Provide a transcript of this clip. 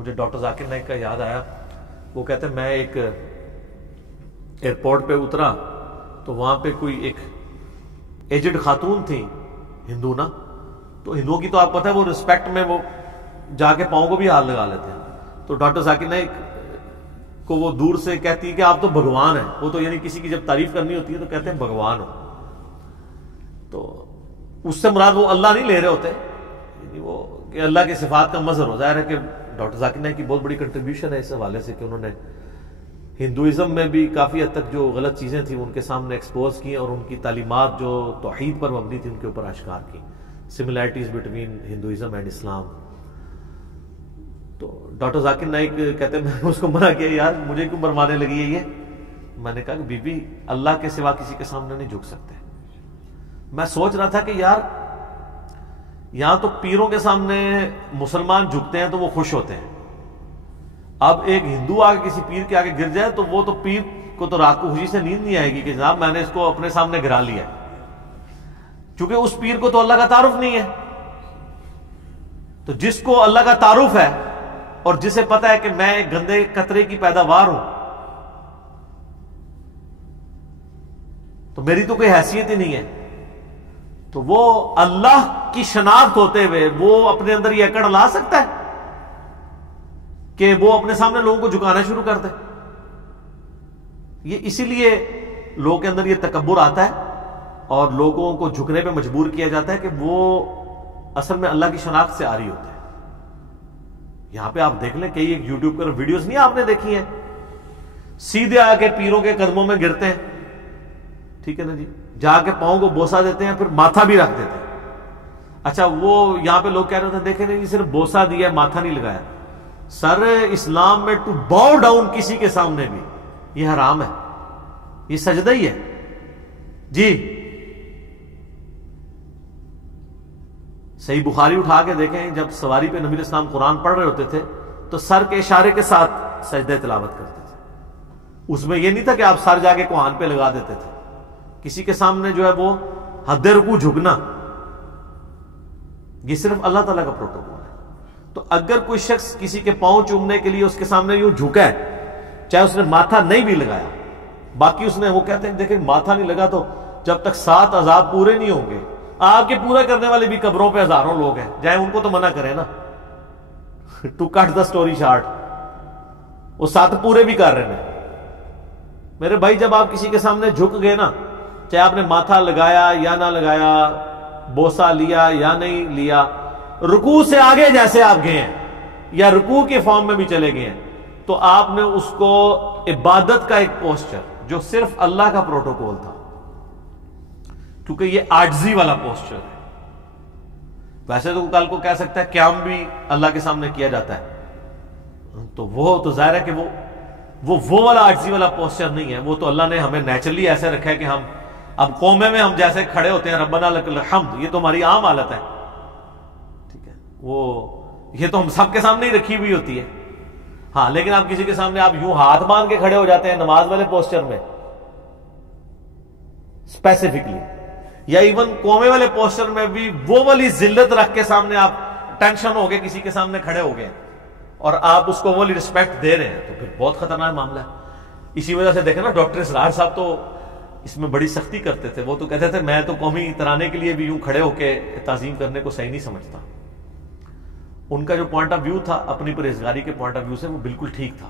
مجھے ڈاکٹر ذاکر نائک کا یاد آیا. وہ کہتے ہیں میں ایک ایئرپورٹ پہ اترا تو وہاں پہ کوئی ایک ایجڈ خاتون تھی ہندو نا, تو ہندوؤں کی تو آپ پتہ ہے وہ رسپیکٹ میں وہ جا کے پاؤں کو بھی ہاتھ لگا لیتے ہیں. تو ڈاکٹر ذاکر نائک کو وہ دور سے کہتی ہے کہ آپ تو بھگوان ہیں. وہ تو یعنی کسی کی جب تعریف کرنی ہوتی ہے تو کہتے ہیں بھگوان ہو. تو اس سے مراد وہ اللہ نہیں لے رہے ہوتے, یعنی وہ کہ اللہ کی صفات کا مظہر ہو. ظاہر ہے کہ ڈاکٹر ذاکر نائک کی بہت بڑی کنٹریبیوشن ہے اس حوالے سے کہ انہوں نے ہندوازم میں بھی کافی حد تک جو غلط چیزیں تھیں ان کے سامنے ایکسپوز کی اور ان کی تعلیمات جو توحید پر مبنی تھی ان کے اوپر اشکار کی, سملیرٹیز بٹوین ہندوازم اینڈ اسلام. تو ڈاکٹر ذاکر نائک کہتے ہیں میں نے اس کو منع کیا, یار مجھے کیوں مروانے لگی ہے یہ. میں نے کہا کہ بی بی اللہ کے سوا کسی کے سامنے نہیں جھک سکتے. میں سوچ رہا تھا کہ یار یہاں تو پیروں کے سامنے مسلمان جھکتے ہیں تو وہ خوش ہوتے ہیں, اب ایک ہندو آگے کسی پیر کے آگے گر جائے تو وہ تو پیر کو تو رات کو خوشی سے نیند نہیں آئے گی کہ جناب میں نے اس کو اپنے سامنے گرا لیا, چونکہ اس پیر کو تو اللہ کا تعارف نہیں ہے. تو جس کو اللہ کا تعارف ہے اور جسے پتا ہے کہ میں ایک گندے قطرے کی پیداوار ہوں تو میری تو کوئی حیثیت ہی نہیں ہے, تو وہ اللہ کی شناخت ہوتے ہوئے وہ اپنے اندر یہ اکڑ لا سکتا ہے کہ وہ اپنے سامنے لوگوں کو جھکانا شروع کر دے. یہ اسی لیے لوگوں کے اندر یہ تکبر آتا ہے اور لوگوں کو جھکنے پہ مجبور کیا جاتا ہے کہ وہ اصل میں اللہ کی شناخت سے آری ہوتے ہیں. یہاں پہ آپ دیکھ لیں کئی ایک یوٹیوب پر ویڈیوز نہیں آپ نے دیکھی ہیں, سیدھے آ کے پیروں کے قدموں میں گرتے ہیں, ٹھیک ہے نا جی, جا کے پاؤں کو بوسا دیتے ہیں, پھر ماتھا بھی رکھ دیتے ہیں. اچھا وہ یہاں پہ لوگ کہہ رہے تھے دیکھیں نہیں صرف بوسا دیا ہے ماتھا نہیں لگایا. سر اسلام میں ٹو باؤ ڈاؤن کسی کے سامنے بھی یہ حرام ہے, یہ سجدہ ہی ہے جی. صحیح بخاری اٹھا کے دیکھیں, جب سواری پہ نبی اسلام قرآن پڑھ رہے ہوتے تھے تو سر کے اشارے کے ساتھ سجدہ تلاوت کرتے تھے. اس میں یہ نہیں تھا کہ آپ سر جا کے کوہان پہ لگا دیتے تھے. کسی کے سامنے جو ہے وہ حد رکوع جھکنا یہ صرف اللہ تعالیٰ کا پروٹوکول ہے. تو اگر کوئی شخص کسی کے پاؤں چومنے کے لیے اس کے سامنے یوں جھکا ہے, چاہے اس نے ماتھا نہیں بھی لگایا, باقی اس نے وہ کہتے ہیں دیکھیں ماتھا نہیں لگا تو جب تک 7 عذاب پورے نہیں ہوں گے, آپ کے پورا کرنے والے بھی قبروں پہ ہزاروں لوگ ہیں, جائے ان کو تو منع کریں نا to cut the story short, وہ 7 پورے بھی کر رہے ہیں. میرے بھائی جب آپ کسی کے سامنے جھک گئے نا, چاہے آپ نے ماتھا لگایا یا نہ لگایا, بوسا لیا یا نہیں لیا, رکوع سے آگے جیسے آپ گئے ہیں یا رکوع کے فارم میں بھی چلے گئے ہیں, تو آپ نے اس کو عبادت کا ایک پوسچر جو صرف اللہ کا پروٹوکول تھا, کیونکہ یہ عاجزی والا پوسچر ہے. ویسے تو کل کو کہہ سکتا ہے قیام بھی اللہ کے سامنے کیا جاتا ہے, تو وہ تو ظاہر ہے کہ وہ والا عاجزی والا پوسچر نہیں ہے. وہ تو اللہ نے ہمیں نیچرلی ایسے رکھا ہے کہ ہم اب قومے میں ہم جیسے کھڑے ہوتے ہیں ربنا لک الحمد, یہ تو ہماری عام حالت ہے, ٹھیک ہے, وہ یہ تو ہم سب کے سامنے ہی رکھی ہوئی ہوتی ہے. ہاں لیکن آپ کسی کے سامنے آپ یوں ہاتھ باندھ کے کھڑے ہو جاتے ہیں نماز والے پوسچر میں اسپیسیفکلی, یا ایون قومے والے پوسچر میں بھی وہ والی ذلت رکھ کے سامنے آپ ٹینشن ہو گئے کسی کے سامنے کھڑے ہو گئے اور آپ اس کو وہ والی رسپیکٹ دے رہے ہیں, تو پھر بہت خطرناک معاملہ ہے. اسی وجہ سے دیکھیں نا ڈاکٹر اسرار صاحب تو اس میں بڑی سختی کرتے تھے. وہ تو کہتے تھے میں تو قومی ترانے کے لیے بھی یوں کھڑے ہو کے تعظیم کرنے کو صحیح نہیں سمجھتا. ان کا جو پوائنٹ آف ویو تھا اپنی پرہیزگاری کے پوائنٹ آف ویو سے وہ بالکل ٹھیک تھا.